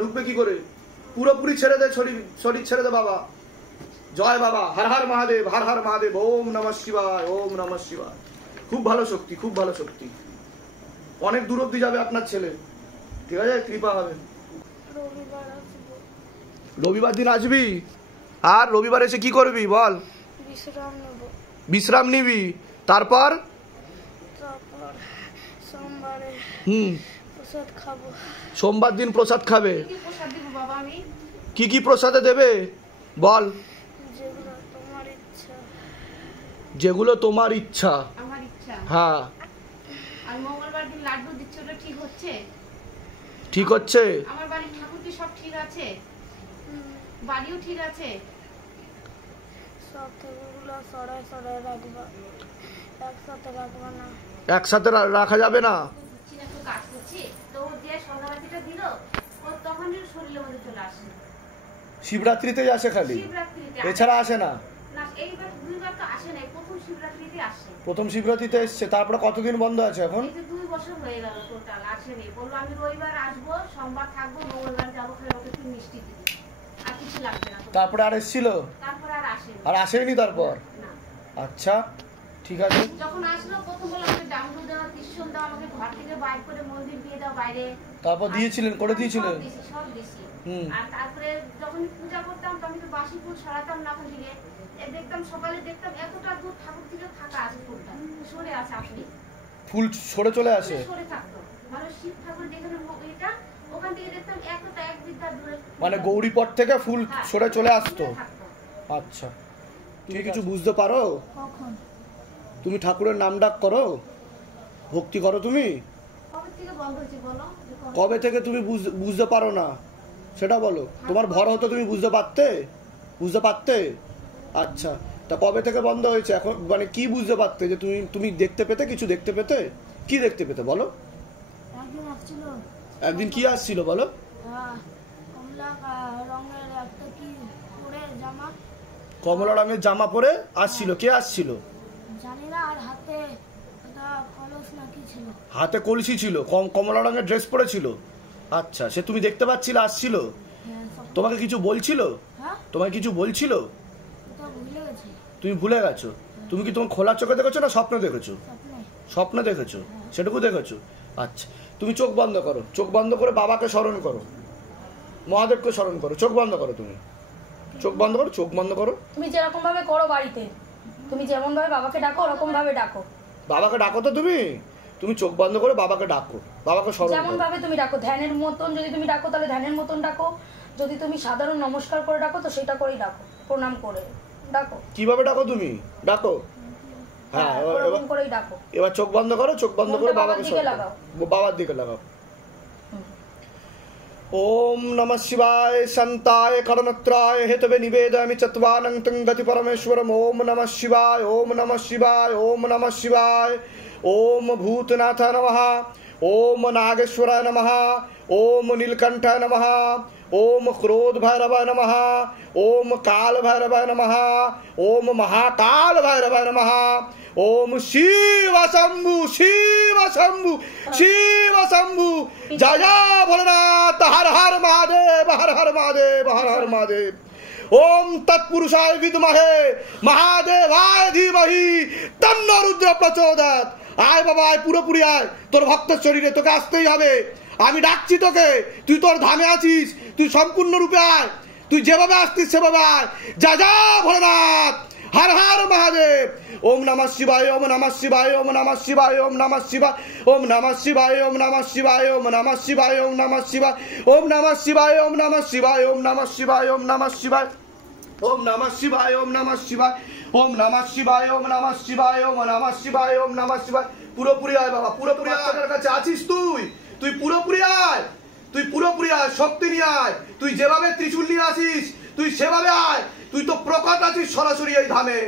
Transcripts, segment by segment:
ঢুকবে কি করে? পুরোপুরি ছেড়ে দে, শরীর ছেড়ে দে বাবা। জয় বাবা, হর হর মহাদেব, হর হর মহাদেব, ওম নমঃ শিবায়, ওম নমঃ শিবায়। খুব ভালো শক্তি, খুব ভালো শক্তি। অনেক দূর অব্দি যাবে আপনার ছেলে, ঠিক আছে? কৃপা হবে। রবিবার দিন আসবি, আর রবিবার এসে কি করবি বল? বিশ্রাম নিবি। তারপর সোমবার দিন প্রসাদ খাবে। কি কি প্রসাদে দেবে বল? যেগুলো তোমার ইচ্ছা। হ্যাঁ, আর মঙ্গলবার দিন লাড্ডু দিচ্ছে, ওটা ঠিক হচ্ছে? ঠিক হচ্ছে। আমার বাড়ির ঠাকুর কি সব ঠিক আছে? বাড়িও ঠিক আছে? সব ঠাকুরগুলো সরাই সরাই রাখবা, একসাথে রাখবা না। একসাথে রাখা যাবে না। একটু কাজ করছি তো, যে সন্ধ্যাবাতিটা দিল ও তখনই শরীরের মধ্যে চলে আসে। শিবরাত্রিতেই আসে খালি, এছাড়া আসে না। না, এইবার দুইবার তো আসে না, প্রথম শিবরাত্রিতে আসে। প্রথম শিবরাত্রিতে এসছে, তারপরে কতদিন বন্ধ আছে এখন? এই যে 2 বছর হয়ে গেল টোটাল আসেনি। বললো আমি রবিবার আসবো, সোমবার থাকবো, মঙ্গলবার যাবো, খালি ওকে একটু মিষ্টি দিবি, আর কিছু লাগবে না। তারপরে আর এসেছিল? তারপরে আর আসেনি। আর আসেনি তারপর? না। আচ্ছা, ঠিক আছে। যখন আসলো প্রথম বললো আমাকে ডাঙ্গু দাও, ত্রিশূল দাও, আমাকে ঘর থেকে বাইর করে মন্দির দিয়ে দাও বাইরে। তারপর দিয়েছিলেন, করে দিয়েছিলেন? সব দিছি। আর তারপরে যখন পূজা করতাম তখন তো বাসি ফুল সরাতাম না, ওখান থেকে দেখতাম সকালে দেখতাম এতটা দূর ঠাকুর থেকে থাকা আছে, ফুলটা সরে আছে, আপনি ফুল সরে চলে আসে, সরে থাকতো। মানে শিব ঠাকুর যেখানে এটা, ওখান থেকে দেখতাম এতটা এক বিদ্যা দূরে, মানে গৌরীপট থেকে ফুল সরে চলে আসতো। আচ্ছা, তুমি কিছু বুঝতে পারো? কখন? তুমি ঠাকুরের নাম ডাক করো, ভক্তি করো তুমি? কবে থেকে বন্ধ হয়েছে বলো? কবে থেকে তুমি বুঝতে পারো না সেটা বলো। তোমার ভর হতো, তুমি বুঝতে পারতে? আচ্ছা, তা কবে থেকে বন্ধ হয়েছে এখন? মানে কি বুঝতে পারতে যে তুমি দেখতে পেতে, কিছু দেখতে পেতে? কি দেখতে পেতে বলো? একদিন আসছিল। একদিন কি আসছিল বলো? কমলা রঙের একটা কি পরে জামা। কমলা রঙের জামা পরে আসছিল? কে আসছিল জানি না। আর হাতে একটা কলস নাকি ছিল। হাতে কলসি ছিল, কমলা রঙের ড্রেস পরেছিল। আচ্ছা, সে তুমি দেখতে পাচ্ছিলে আসছিল? তোমাকে কিছু বলছিল? তোমাকে কিছু বলছিল? তুমি ভুলে গেছো? তুমি কি তোমার খোলা চোখে দেখেছো না স্বপ্নে দেখেছো? স্বপ্নে দেখেছো, সেটুকু দেখেছো। আচ্ছা, তুমি চোখ বন্ধ করো, চোখ বন্ধ করে বাবাকে স্মরণ করো, মহাদেবকে স্মরণ করো। চোখ বন্ধ করো, তুমি চোখ বন্ধ করো, চোখ বন্ধ করো। তুমি যেরকম ভাবে করো বাড়িতে, তুমি যেমন ভাবে বাবাকে ডাকো ওরকম ভাবে ডাকো। বাবাকে ডাকো তো তুমি চোখ বন্ধ করে বাবাকে ডাকো, বাবাকে স্মরণ করো। যেমন ভাবে তুমি ডাকো, ধ্যানের মতন যদি তুমি ডাকো তাহলে ধ্যানের মতন ডাকো, যদি তুমি সাধারণ নমস্কার করে ডাকো তো সেটা করেই ডাকো, প্রণাম করে ডাকো। কিভাবে ডাকো তুমি? ডাকো, হ্যাঁ, এরকম করেই ডাকো। এবার চোখ বন্ধ করো, চোখ বন্ধ করে বাবাকে লাগাও, বাবার দিকে লাগাও। ओम नमः शिवाय शांताय करणत्राय हेतवे निवेदयामि चत्वानन्तं गति परमेश्वरम्। ओम नमः शिवाय, ओम नमः शिवाय, ओम नमः शिवाय। ओम भूतनाथाय नमः, ओम नागेश्वराय नमः, ओम नीलकंठाय नमः, ओम क्रोध भैरवाय नमः, ओम काल भैरवाय नमः, ओम महाकाल भैरवाय नमः, ओम शिव शंभु, शिव शंभु, शिव शंभु। जय जय भोलेनाथ, हर हर महादेव, हर हर महादेव, हर हर महादेव। ओम तत्पुरुषाय विद्महे महादेवाय धीमहि तन्नो रुद्र प्रचोदयात्। आय बाबा, आय পুরোপুরি আয়, তোর ভক্তের শরীরে তোকে আসতেই হবে। আমি ডাকছি তোকে, তুই তোর ধামে আছিস, তুই সম্পূর্ণ রূপে আয়, তুই যেভাবে আসতিস সেভাবে আয়। জয় জয় ভোলেনাথ, हर हर महादेव। ओम नमः शिवाय, ओम नमः शिवाय, ओम नमः शिवाय, ओम नमः शिवाय, ओम नमः शिवाय, ओम नमः शिवाय, ओम नमः शिवाय, ओम नमः शिवाय, ओम नमः शिवाय, ओम नमः शिवाय, ओम नमः शिवाय, ओम नमः शिवाय, ओम नमः शिवाय, ओम नमः शिवाय, ओम नमः शिवाय, ओम नमः शिवाय, ओम नमः शिवाय, ओम नमः शिवाय। পুরোপুরি আয় বাবা, পুরোপুরি আয়। কাছে আছিস তুই পুরোপুরি আয়, তুই পুরোপুরি আয়, শক্তি নিয়ে আয়। তুই যেভাবে ত্রিশূল নিয়ে আসিস তুই সেভাবে আয়। তুই তো প্রকট আছিস সরাসরি এই ধামে,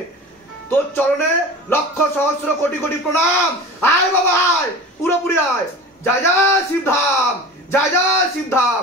তোর চরণে লক্ষ সহস্র কোটি কোটি প্রণাম। আয় বাবা, আয়, পুরোপুরি আয়। জয় জয় শিবধাম, জয় জয় শিবধাম।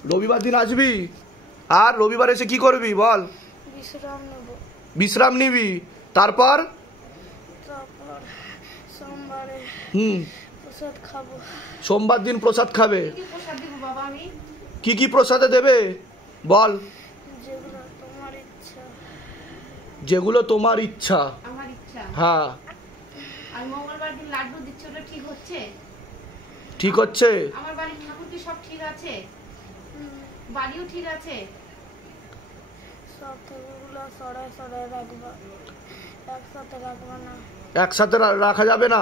রবিবার দিন আসবি, আর রবিবার এসে কি করবি বল? বিশ্রাম নেব। বিশ্রাম নিবি, তারপর তারপর সোমবারে প্রসাদ খাবো। সোমবার দিন প্রসাদ খাবে। কি প্রসাদ দিব বাবা আমি? কি কি প্রসাদে দেবে বল? যেগুলো তোমার ইচ্ছা। যেগুলো তোমার ইচ্ছা। আমার ইচ্ছা। হ্যাঁ। আর মঙ্গলবার দিন লাড্ডু দিচ্ছে, ওটা ঠিক হচ্ছে? ঠিক হচ্ছে। আমার বাড়ির ঠাকুর কি সব ঠিক আছে? বাড়িও ঠিক আছে? সব ঠাকুরগুলো সরাই সরাই রাখবা, একসাথে রাখবা না। একসাথে রাখা যাবে না?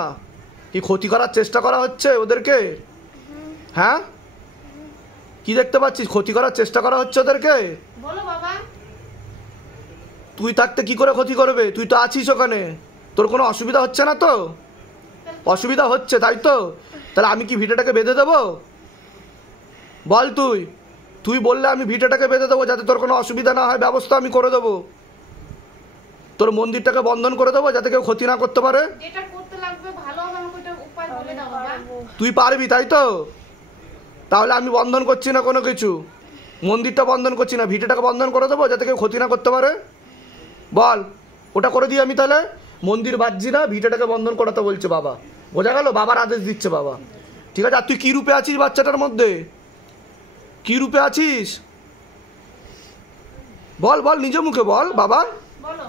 কি ক্ষতি করার চেষ্টা করা হচ্ছে ওদেরকে? হ্যাঁ, কি দেখতে পাচ্ছিস? ক্ষতি করার চেষ্টা করা হচ্ছে ওদেরকে। বলো বাবা। তুই থাকতে কি করে ক্ষতি করবে? তুই তো আছিস ওখানে, তোর কোনো অসুবিধা হচ্ছে না তো? অসুবিধা হচ্ছে তাই তো? তাহলে আমি কি ভিটেটাকে বেঁধে দেবো? বল তুই। তুই বললে আমি ভিটেটাকে বেঁধে দেবো, যাতে তোর কোনো অসুবিধা না হয়, ব্যবস্থা আমি করে দেবো। তোর মন্দিরটাকে বন্ধন করে দেবো, যাতে কেউ ক্ষতি না করতে পারে। যেটা করতে লাগবে ভালো হবে, আমাকে ওটা উপায় বলে দাও বাবা। তুই পারবি তাই তো? তাহলে আমি বন্ধন করছি না কোনো কিছু, মন্দিরটা বন্ধন করছি না, ভিটেটাকে বন্ধন করে দেবো, যাতে কেউ ক্ষতি না করতে পারে। বল, ওটা করে দিই আমি তাহলে। মন্দির বাজছি না, ভিটেটাকে বন্ধন করাতে বলছে বাবা। বোঝা গেল? বাবার আদেশ দিচ্ছে বাবা। ঠিক আছে। আর তুই কি রূপে আছিস বাচ্চাটার মধ্যে? কি রূপে আছিস বল, বল নিজ মুখে বল বাবা। বলো।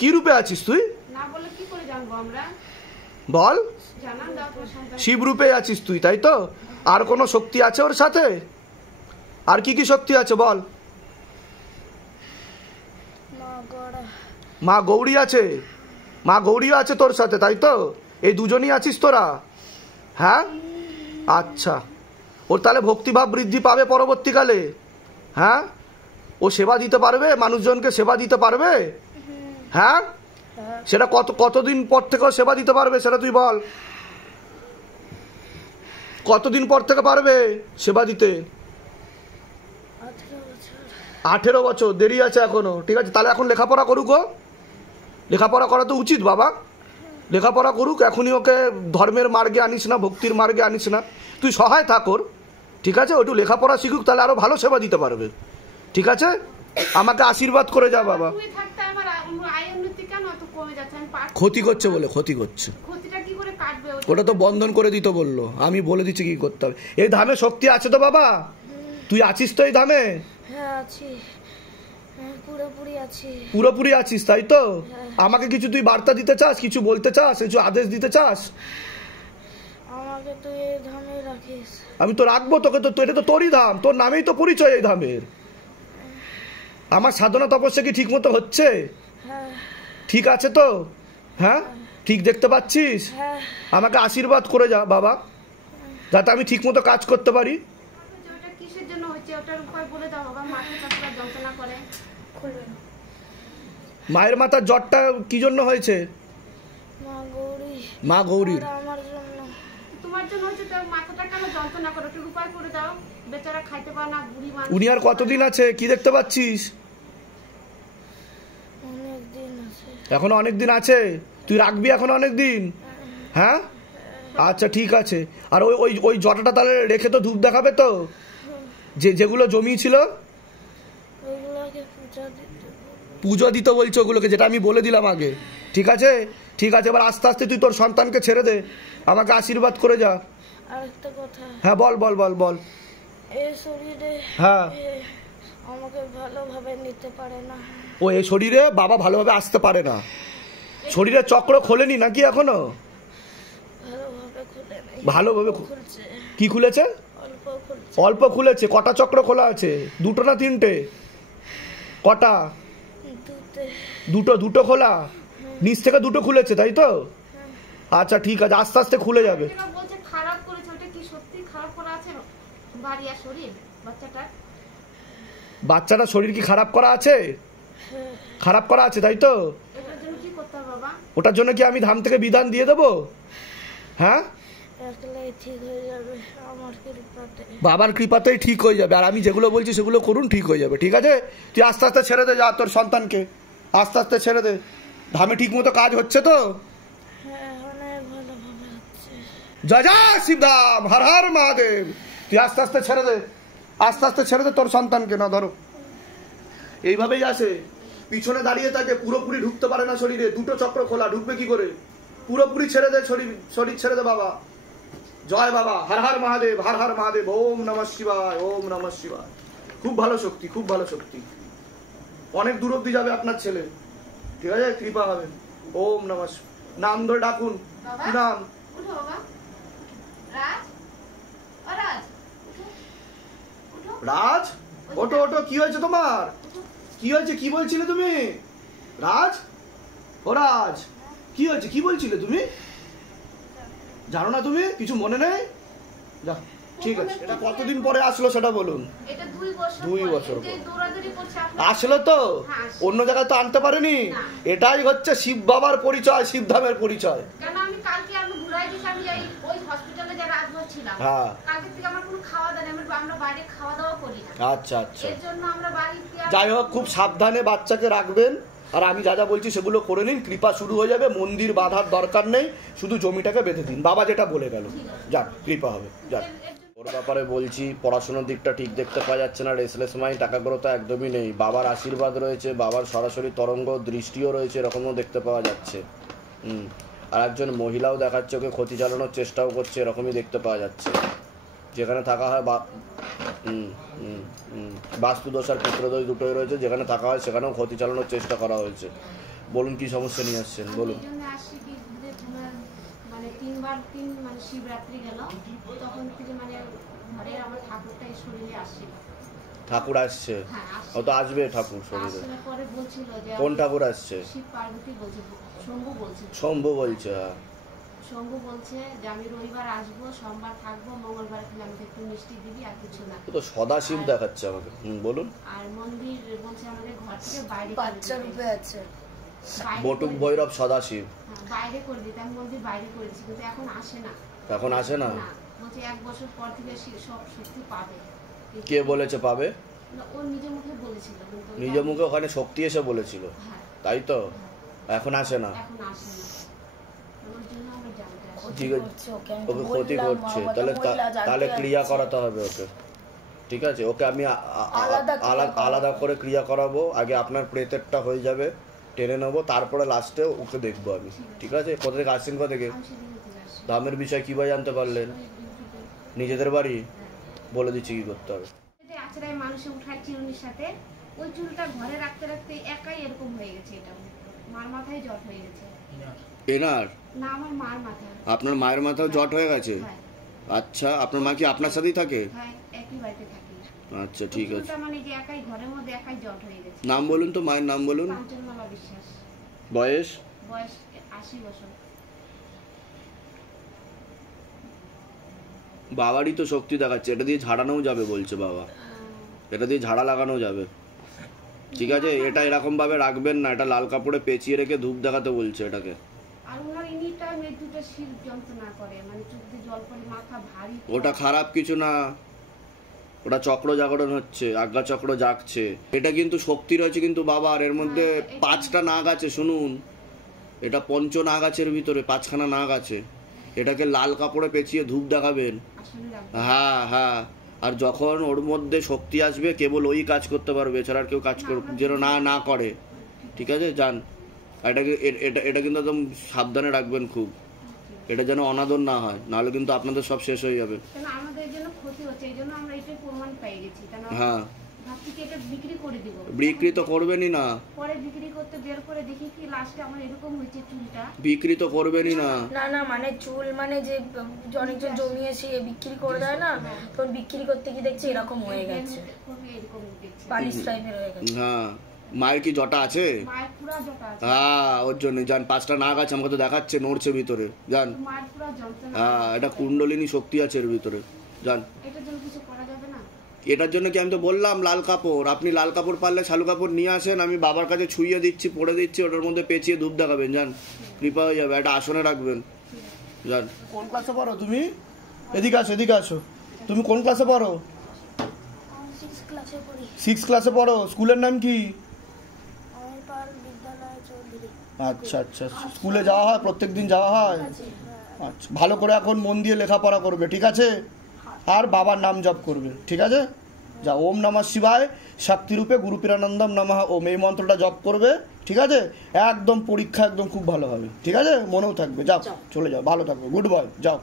কি রূপে আছিস তুই? না বলে কি করে জানবো আমরা? বল। জানান দাও তোমার সন্তান। শিব রূপে আছিস তুই তাই তো? আর কোনো শক্তি আছে ওর সাথে? আর কি কি শক্তি আছে বল? মা গৌরী আছে। মা গৌরীও আছে তোর সাথে তাই তো? এই দুজনই আছিস তোরা? হ্যাঁ, আচ্ছা। ওর তাহলে ভক্তিভাব বৃদ্ধি পাবে পরবর্তীকালে। হ্যাঁ, ও সেবা দিতে পারবে, মানুষজনকে সেবা দিতে পারবে। হ্যাঁ, সেটা কতদিন পর থেকে সেবা দিতে পারবে সেটা তুই বল। কতদিন পর থেকে পারবে সেবা দিতে? 18 বছর। দেরি আছে এখনো। ঠিক আছে, তাহলে এখন লেখাপড়া করুক। ও লেখাপড়া করা তো উচিত বাবা। লেখাপড়া করুক, এখনই ওকে ধর্মের মার্গে আনিস না, ভক্তির মার্গে আনিস না। তুই সহায় থাক ওর। ঠিক আছে, ওটু লেখাপড়া শিখুক, তাহলে আরো ভালো সেবা দিতে পারবে। ঠিক আছে, আমাকে আশীর্বাদ করে যা বাবা। তুই থাকতে আমার আয় উন্নতি কেন এত কমে যাচ্ছে? আমি ক্ষতি করছে বলে ক্ষতি করছে। ক্ষতিটা কি করে কাটবে? ওটা তো বন্ধন করে দিতে বললো, আমি বলে দিচ্ছি কি করতে হবে। এই ধামে শক্তি আছে তো বাবা? তুই আছিস তো এই ধামে? হ্যাঁ আছি, পুরোপুরি আছি। পুরোপুরি আছিস তাই তো? আমাকে কিছু তুই বার্তা দিতে চাস, কিছু বলতে চাস, কিছু আদেশ দিতে চাস? আমাকে তুই এই ধামে রাখিস। আমি তো রাখবো তোকে। তো এটা তো তোরই ধাম, তোর নামেই তো পরিচয় এই ধামের। আমার সাধনা তপস্যা কি ঠিক মতো হচ্ছে? হ্যাঁ। ঠিক আছে তো? হ্যাঁ, ঠিক দেখতে পাচ্ছিস? হ্যাঁ। আমাকে আশীর্বাদ করে যা বাবা, যাতে আমি ঠিক মতো কাজ করতে পারি। ওটা কিসের জন্য হচ্ছে ওটার উপায় বলে দাও বাবা। মাথা চাপড়া যন্ত্রণা করে। খুলবে না। মায়ের মাথার জ্বরটা কি জন্য হয়েছে? মা গৌরী। মা গৌরীর। আমার জন্য। তোমার জন্য হচ্ছে, তার মাথাটা কেন যন্ত্রণা করে? ওটার উপায় করে দাও। বেচারা খাইতে পারে না, বুড়ি মানুষ। উনি আর কতদিন আছে কি দেখতে পাচ্ছিস? অনেক দিন আছে। এখনো অনেক দিন আছে। তুই রাখবি এখন অনেক দিন? হ্যাঁ, আচ্ছা ঠিক আছে। আর ওই ওই ওই জটাটা তাহলে রেখে তো ধূপ দেখাবে তো, যেগুলো জমি ছিল ওইগুলোকে পুজো দিতে বলছে ওগুলোকে, যেটা আমি বলে দিলাম আগে। ঠিক আছে, ঠিক আছে। এবার আস্তে আস্তে তুই তোর সন্তানকে ছেড়ে দে, আমাকে আশীর্বাদ করে যা। আরেকটা কথা। হ্যাঁ বল বল বল বল। এই শরীরে হ্যাঁ, আমাকে ভালোভাবে নিতে পারে না। ও এই শরীরে বাবা ভালোভাবে আসতে পারে না। শরীরের চক্র খোলেনি নাকি এখনো? ভালোভাবে খুলে নেই। ভালোভাবে খুলছে। কি খুলেছে? অল্প খুলছে। অল্প খুলেছে। কটা চক্র খোলা আছে? দুটো না তিনটে? কটা? দুটো। দুটো খোলা? নিচ থেকে দুটো খুলেছে তাই তো? আচ্ছা ঠিক আছে, আস্তে আস্তে খুলে যাবে। বলছে খারাপ করেছে, ওটা কি সত্যি খারাপ করা আছে? বাড়ি আর শরীর বাচ্চাটা শরীর কি খারাপ করা আছে? খারাপ করা আছে তাই তো? এটার জন্য কি করতে হবে বাবা? ওটার জন্য কি আমি ধাম থেকে বিধান দিয়ে দেবো? হ্যাঁ, একলাই ঠিক হয়ে যাবে আমার কৃপাতে। বাবার কৃপাতেই ঠিক হয়ে যাবে। আর আমি যেগুলো বলছি সেগুলো করুন, ঠিক হয়ে যাবে। ঠিক আছে, তুই আস্তে আস্তে ছেড়ে দে, যা তোর সন্তানকে আস্তে আস্তে ছেড়ে দে। ধামে ঠিক মতো কাজ হচ্ছে তো? হ্যাঁ, অনেক ভালোভাবে হচ্ছে। জয় জয় শিবধাম, হর হর মহাদেব। তুই আস্তে আস্তে ছেড়ে দে। আস্তে আস্তে ছেড়ে দে তোর সন্তানকে, না ধরো এইভাবেই আসে, পিছনে দাঁড়িয়ে থাকে, পুরোপুরি ঢুকতে পারে না শরীরে, দুটো চক্র খোলা, ঢুকবে কি করে? পুরোপুরি ছেড়ে দে শরীর, শরীর ছেড়ে দে বাবা। জয় বাবা, হর হর মহাদেব, হর হর মহাদেব, ওম নমঃ শিবায়, ওম নমঃ শিবায়। খুব ভালো শক্তি, খুব ভালো শক্তি, অনেক দূর অব্দি যাবে আপনার ছেলে, ঠিক আছে, কৃপা হবে। ওম নমঃ। নাম ধরে ডাকুন, কি নাম? উঠো বাবা। রাজ, ও রাজ, উঠো। রাজ, ওটো ওটো, কি হয়েছে তোমার? কি হয়েছে, কি বলছিলে তুমি? রাজ, ও রাজ, কি হয়েছে, কি বলছিলে তুমি? জানো না তুমি? কিছু মনে নেই? যা, ঠিক আছে। এটা কতদিন পরে আসলো সেটা বলুন। এটা 2 বছর 2 পরে। বছর এই যে পরে। দৌড়াদৌড়ি করছে আপনার। আসলো তো? হ্যাঁ, আসলো। অন্য জায়গায় তো আনতে পারেনি। না। এটাই হচ্ছে শিব বাবার পরিচয়, শিবধামের পরিচয়। কেন আমি কালকে আমি ঘুরাই দিয়েছি, আমি যাই ওই হসপিটালে যে রাতভর ছিলাম। হ্যাঁ। কালকে থেকে আমার কোনো খাওয়া দাওয়া নেই, আমরা বাইরে খাওয়া দাওয়া করি না। আচ্ছা আচ্ছা। এর জন্য আমরা বাড়িতে যাই হোক, খুব সাবধানে বাচ্চাকে রাখবেন, আর আমি যা যা বলছি সেগুলো করে নিন, কৃপা শুরু হয়ে যাবে। মন্দির বাঁধার দরকার নেই, শুধু জমিটাকে বেঁধে দিন, বাবা যেটা বলে গেল, যাক কৃপা হবে। যাক, ওর ব্যাপারে বলছি, পড়াশোনার দিকটা ঠিক দেখতে পাওয়া যাচ্ছে না, রেসলেস মাইন্ড, টাকাগ্রতা একদমই নেই। বাবার আশীর্বাদ রয়েছে, বাবার সরাসরি তরঙ্গ দৃষ্টিও রয়েছে, এরকমও দেখতে পাওয়া যাচ্ছে। আর একজন মহিলাও দেখাচ্ছে, ওকে ক্ষতি চালানোর চেষ্টাও করছে, এরকমই দেখতে পাওয়া যাচ্ছে। যেখানে থাকা হয় বাস্তুদোষ আর পুত্রদোষ দুটোই রয়েছে, যেখানে থাকা হয় সেখানেও ক্ষতি চালানোর চেষ্টা করা হয়েছে। বলুন কি সমস্যা নিয়ে আসছেন, বলুন। এই জন্য আসছি কি, মানে 3 বার মানে শিবরাত্রি গেল, তখন থেকে মানে ঘরের আমার ঠাকুরটা এই শরীরে আসছিল। ঠাকুর আসছে? হ্যাঁ, আসছে। ও তো আসবে ঠাকুর শরীরে। আসার পরে বলছিল যে কোন ঠাকুর আসছে? শিব পার্বতী বলছে, শম্ভু বলছে। শম্ভু বলছে? শম্ভু বলছে যে আমি রবিবার আসবো, সোমবার থাকবো, মঙ্গলবার খেলে আমাকে একটু মিষ্টি দিবি, আর কিছু না। ও তো সদাশিব দেখাচ্ছে আমাকে। বলুন। আর মন্দির বলছে আমাদের ঘর থেকে বাইরে বাচ্চা রূপে আছে। বটুক ভৈরব সদাশিব বাইরে করে দিতে, আমি মন্দির বাইরে করে দিচ্ছি, কিন্তু এখন আসে না। এখন আসে না? বলছে 1 বছর পর থেকে সব শক্তি পাবে। কে বলেছে পাবে? না, ও নিজে মুখে বলেছিল, কিন্তু নিজ মুখে ওখানে শক্তি এসে বলেছিল, হ্যাঁ, তাই তো? এখন আসে না? এখন আসে না। ওর জন্য আমরা জানতে আসি। ঠিক আছে, ওকে ক্ষতি করছে, তাহলে তাহলে ক্রিয়া করাতে হবে ওকে, ঠিক আছে? ওকে আমি আলাদা করে ক্রিয়া করাবো। আগে আপনার প্রেতেরটা হয়ে যাবে, টেনে নেবো, তারপরে লাস্টে ওকে দেখবো আমি, ঠিক আছে? কোথা থেকে আসছেন, কোথা থেকে? আমি সেদিন থেকে আসি। দামের বিষয় কিভাবে জানতে পারলেন? নিজেদের বাড়ি? বলে দিচ্ছি কি করতে হবে। যে আচরায় মানুষে উঠায় চিরুনির সাথে, ওই চুলটা ঘরে রাখতে রাখতে একাই এরকম হয়ে গেছে। এটা মার মাথায় জট হয়ে গেছে। এনার না, আমার মার মাথায়। আপনার মায়ের মাথাও জট হয়ে গেছে? হ্যাঁ, আচ্ছা, আপনার মা কি আপনার সাথেই থাকে? হ্যাঁ, একই বাড়িতে থাকি। আচ্ছা, ঠিক আছে। চুলটা মানে যে একাই ঘরের মধ্যে একাই জট হয়ে গেছে। নাম বলুন তো, মায়ের নাম বলুন। কাঞ্চনমালা বিশ্বাস। বয়স? বয়স 80 বছর। বাবারই তো শক্তি দেখাচ্ছে, এটা দিয়ে ঝাড়ানোও যাবে বলছে বাবা, এটা দিয়ে ঝাড়া লাগানো যাবে, ঠিক আছে? এটা এরকম ভাবে রাখবেন না, এটা লাল কাপড়ে পেঁচিয়ে রেখে ধূপ দেখাতে বলছে এটাকে। আর ওনার এনি টাইম এই দুটো শির যন্ত্রণা করে, মানে চোখ দিয়ে জল পড়ে, মাথা ভারী। ওটা খারাপ কিছু না, ওটা চক্র জাগরণ হচ্ছে, আজ্ঞা চক্র জাগছে। এটা কিন্তু শক্তি রয়েছে কিন্তু বাবার, এর মধ্যে 5টা নাগ আছে, শুনুন। এটা পঞ্চ নাগ আছে এর ভিতরে, 5খানা নাগ আছে। এটাকে লাল কাপড়ে পেঁচিয়ে ধূপ দেখাবেন। আসলে রাখবে। হ্যাঁ হ্যাঁ, আর যখন ওর মধ্যে শক্তি আসবে কেবল ওই কাজ করতে পারবে, এছাড়া আর কেউ কাজ যেন না করে, ঠিক আছে? যান, এটাকে এটা কিন্তু একদম সাবধানে রাখবেন খুব, এটা যেন অনাদর না হয়, নাহলে কিন্তু আপনাদের সব শেষ হয়ে যাবে। কেন আমাদের জন্য ক্ষতি হচ্ছে, এই জন্য আমরা এটাই প্রমাণ পেয়ে গেছি। হ্যাঁ, ভাবছি কি এটা বিক্রি করে দিব। বিক্রি তো করবেনই না। পরে বিক্রি করতে বের করে দেখি কি লাস্টে আমার এরকম হয়েছে চুলটা। বিক্রি তো করবেনই না। না না, মানে চুল মানে যে অনেকজন জমিয়েছে বিক্রি করে দেয় না, তখন বিক্রি করতে কি দেখছি এরকম হয়ে গেছে, এরকম দেখছি পালিশ টাইপের হয়ে গেছে। হ্যাঁ, মায়ের কি জটা আছে? মায়ের পুরা জটা আছে। হ্যাঁ, ওর জন্য যান, 5টা নাগ আছে, আমাকে তো দেখাচ্ছে, নড়ছে ভিতরে, যান। মায়ের পুরা যন্ত্রণা। হ্যাঁ, এটা কুণ্ডলিনী শক্তি আছে এর ভিতরে, যান। এটার জন্য কিছু করা যাবে না? এটার জন্য কি, আমি তো বললাম লাল কাপড়, আপনি লাল কাপড় পারলে শালু কাপড় নিয়ে আসেন, আমি বাবার কাছে ছুঁয়ে দিচ্ছি, পড়ে দিচ্ছি, ওটার মধ্যে পেঁচিয়ে ধূপ দেখাবেন, যান, কৃপা হয়ে যাবে। একটা আসনে রাখবেন, যান। কোন ক্লাসে পড়ো তুমি? এদিকে আসো, এদিকে আসো। তুমি কোন ক্লাসে পড়ো? 6 ক্লাসে পড়ি। 6 ক্লাসে পড়ো। স্কুলের নাম কি? আমার পাড়ার বিদ্যালয় চৌধুরী। আচ্ছা আচ্ছা, স্কুলে যাওয়া হয়? প্রত্যেকদিন যাওয়া হয়? আচ্ছা, ভালো করে এখন মন দিয়ে লেখাপড়া করবে, ঠিক আছে? আর বাবার নাম জপ করবে, ঠিক আছে? যা ওম নমঃ শিবায় শক্তিরূপে গুরু পীরানন্দম নমঃ ওম এই মন্ত্রটা জপ করবে, ঠিক আছে? একদম পরীক্ষা একদম খুব ভালো হবে, ঠিক আছে? মনেও থাকবে। যাও চলে যাও, ভালো থাকবে, গুড বয়, যাও।